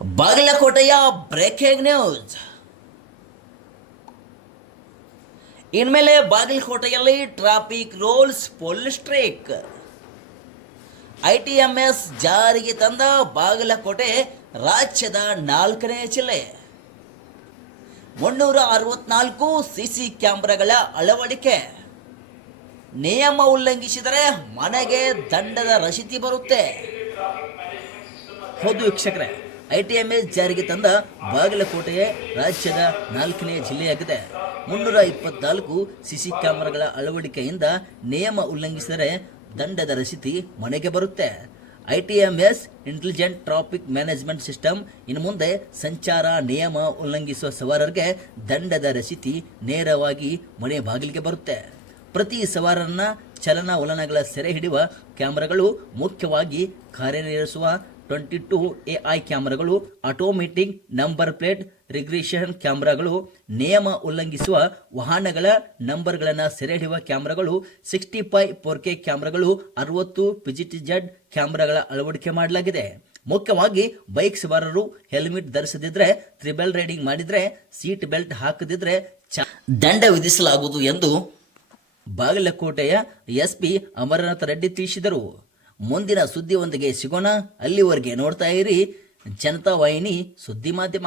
ಬಾಗಲಕೋಟೆಯ breaking news. ಇನ್ಮೇಲೆ ಬಾಗಲಕೋಟೆಯಲ್ಲಿ traffic rules full strict. ITMS ಜಾರಿಗೆ ತಂದ ಬಾಗಲಕೋಟೆ ರಾಜ್ಯದ 4ನೇ ಜಿಲ್ಲೆ. 364 ಸಿಸಿ ಕ್ಯಾಮೆರಾಗಳ ಅಳವಡಿಕೆ. ನಿಯಮ ಉಲ್ಲಂಘಿಸಿದರೆ ಮನೆಗೆ ದಂಡದ ರಸೀದಿ ಬರುತ್ತೆ. ಹೌದು ವೀಕ್ಷಕರೇ, ITMS ಜಾರಿಗೆ ತಂದ ಬಾಗಲಕೋಟೆ ರಾಜ್ಯದ 4ನೇ ಜಿಲ್ಲೆಯಾಗಿದೆ. 324 ಸಿಸಿ ಕ್ಯಾಮೆರಾಗಳ ಅಳವಡಿಕೆಯಿಂದ ನಿಯಮ ಉಲ್ಲಂಘಿಸಿದರೆ ದಂಡದ ರಸೀದಿ ಮನೆಗೆ ಬರುತ್ತೆ. ITMS intelligent traffic management system ಇನ್ನು ಮುಂದೆ ಸಂಚಾರ ನಿಯಮ ಉಲ್ಲಂಘಿಸುವ ಸವಾರರಿಗೆ ದಂಡದ ರಸೀದಿ ನೇರವಾಗಿ ಮನೆ ಬಾಗಿಲಿಗೆ ಬರುತ್ತೆ. ಪ್ರತಿ ಸವಾರರನ್ನ ಚಲನವಲನಗಳ ಸೆರೆ ಹಿಡಿಯುವ ಕ್ಯಾಮೆರಾಗಳು, ಮುಖ್ಯವಾಗಿ ಕಾರ್ಯನಿರ್ವಹಿಸುವ 22 AI ಕ್ಯಾಮೆರಾಗಳು, ಆಟೋಮೆಟಿಕ್ ನಂಬರ್ ಪ್ಲೇಟ್ ರಿಗ್ರೆಷನ್ ಕ್ಯಾಮೆರಾಗಳು, ನಿಯಮ ಉಲ್ಲಂಘಿಸುವ ವಾಹನಗಳ ನಂಬರ್ಗಳನ್ನು ಸೆರೆ ಹಿಡಿಯುವ ಕ್ಯಾಮೆರಾಗಳು, 65 4K ಕ್ಯಾಮೆರಾಗಳು, 60 PGTZ ಕ್ಯಾಮೆರಾಗಳ ಅಳವಡಿಕೆ ಮಾಡಲಾಗಿದೆ. ಮುಖ್ಯವಾಗಿ ಬೈಕ್ ಸವಾರರು ಹೆಲ್ಮೆಟ್ ಧರಿಸದಿದ್ರೆ, ತ್ರಿಬಲ್ ರೈಡಿಂಗ್ ಮಾಡಿದ್ರೆ, ಸೀಟ್ ಬೆಲ್ಟ್ ಹಾಕದಿದ್ರೆ ದಂಡ ವಿಧಿಸಲಾಗುವುದು ಎಂದು ಬಾಗಲಕೋಟೆಯ SP ಅಮರನಾಥ ರೆಡ್ಡಿ ತಿಳಿಸಿದರು. ಮುಂದಿನ ಸುದ್ದಿಯೊಂದಿಗೆ ಸಿಗೋಣ. ಅಲ್ಲಿವರೆಗೆ ನೋಡ್ತಾ ಇರಿ ಜನತಾ ವಾಹಿನಿ ಸುದ್ದಿ ಮಾಧ್ಯಮ.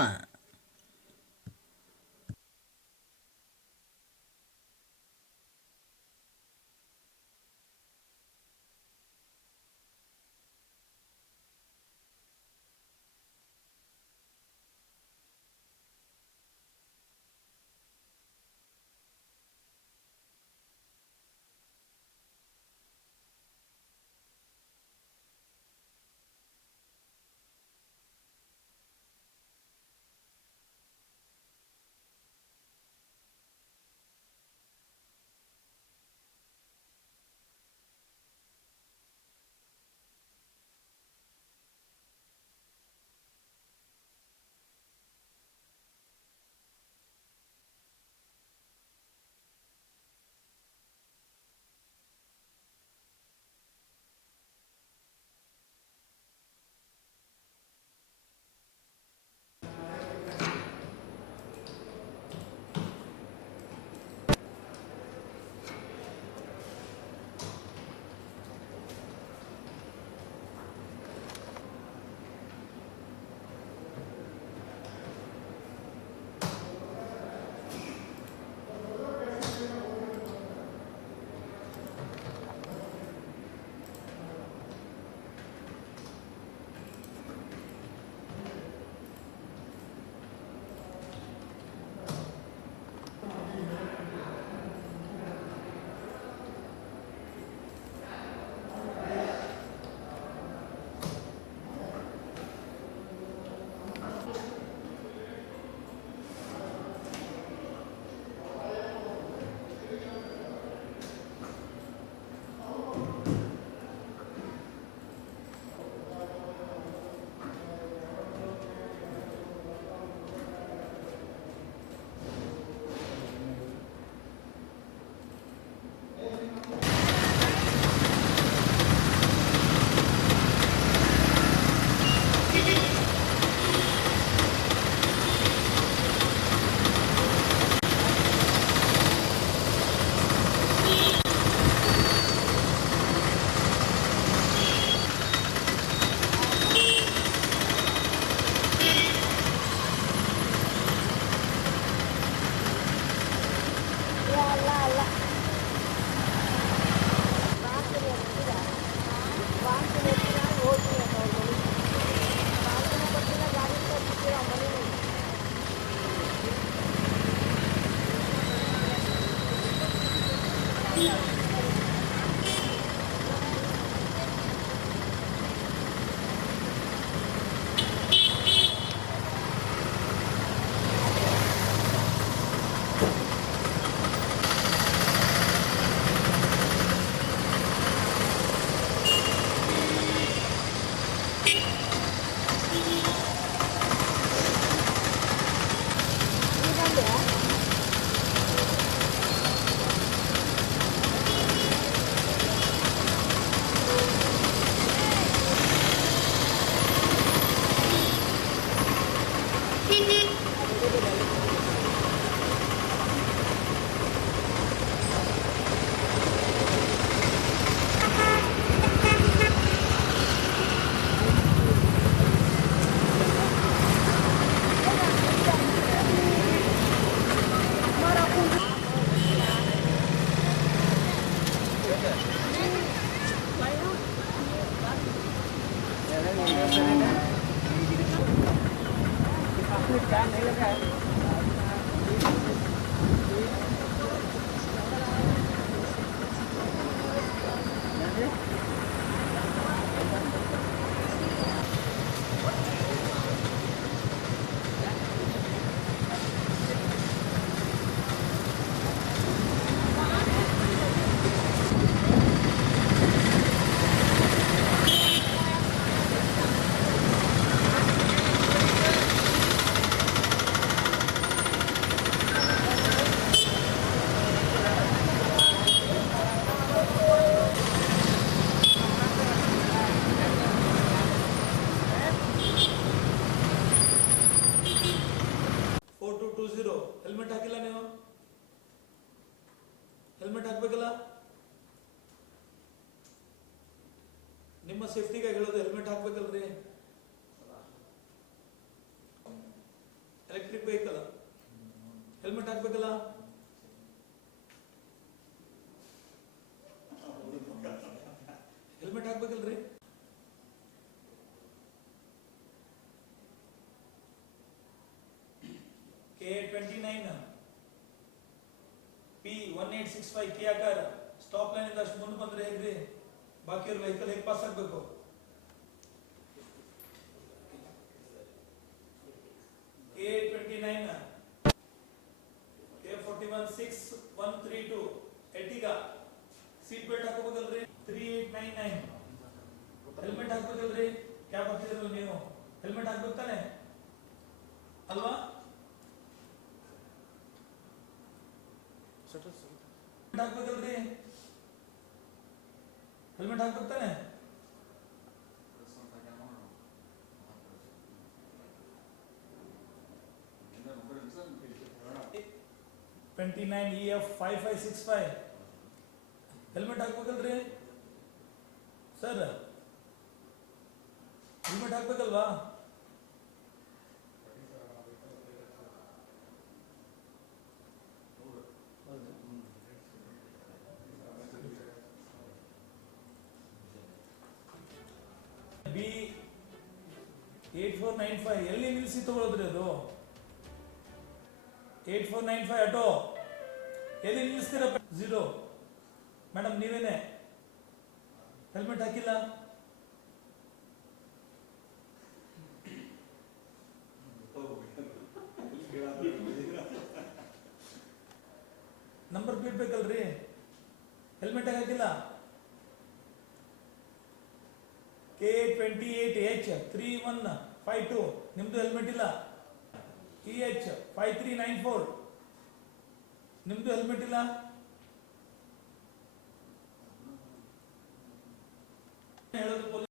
4220 ಹೆಲ್ಮೆಟ್ ಹಾಕಿಲ್ಲ ನೀವು? ಹೆಲ್ಮೆಟ್ ಹಾಕ್ಬೇಕಲ್ಲ? ನಿಮ್ಮ ಸೇಫ್ಟಿಗಾಗಿ ಹೇಳೋದು, ಹೆಲ್ಮೆಟ್ ಹಾಕ್ಬೇಕಲ್ರಿ? ಎಲೆಕ್ಟ್ರಿಕ್ ವೆಹಿಕಲ್ ಹೆಲ್ಮೆಟ್ ಹಾಕ್ಬೇಕಲ್ಲ? ಹೆಲ್ಮೆಟ್ ಹಾಕ್ಬೇಕಲ್ರಿ? K29 P1865 Kia car stop line ಇಂದ ಅಷ್ಟು ಮುಂದೆ ಬಂದ್ರೆ ಹೇಗ್ರಿ? ಬಾಕಿಯವ್ರ ವೆಹಿಕಲ್ ಹೇಗೆ ಪಾಸ್ ಆಗ್ಬೇಕು? K29 K416132 ಎಟಿಗಾ ಸೀಟ್ ಬೆಲ್ಟ್ ಹಾಕಬೇಕಲ್ರಿ? 3899 ಹೆಲ್ಮೆಟ್ ಹಾಕ್ಬೇಕಲ್ರಿ? ಕ್ಯಾಪ್ ಹಾಕಿದ್ರಲ್ಲ ನೀವು, ಹೆಲ್ಮೆಟ್ ಹಾಕ್ಬೇಕು ತಾನೆ ಅಲ್ವಾ? ಹಾಕ್ಬೇಕಲ್ರಿ? ಹೆಲ್ಮೆಟ್ ಹಾಕ್ಬೇಕು ತಾನೆ? EF5565 ಹೆಲ್ಮೆಟ್ ಹಾಕ್ಬೇಕಲ್ರಿ ಸರ್? ಹೆಲ್ಮೆಟ್ ಹಾಕ್ಬೇಕಲ್ವಾ? B8495 ಎಲ್ಲಿ ನಿಲ್ಲಿಸಿ ತಗೊಳ್ಳೋದ್ರಿ ಅದು? 8495 ಆಟೋ ಎಲ್ಲಿ ನಿಲ್ಲಿಸ್ತೀರ? 0 ಮೇಡಮ್, ನೀವೇನೆ ಹೆಲ್ಮೆಟ್ ಹಾಕಿಲ್ಲ? ನಂಬರ್ ಪ್ಲೇಟ್ ಬೇಕಲ್ರಿ? ಹೆಲ್ಮೆಟ್ ಹಾಕಿಲ್ಲ? K28H3152 ನಿಮ್ದು ಹೆಲ್ಮೆಟ್ ಇಲ್ಲ? EH5394 ನಿಮ್ದು ಹೆಲ್ಮೆಟ್ ಇಲ್ಲ? ಹೇಳೋದು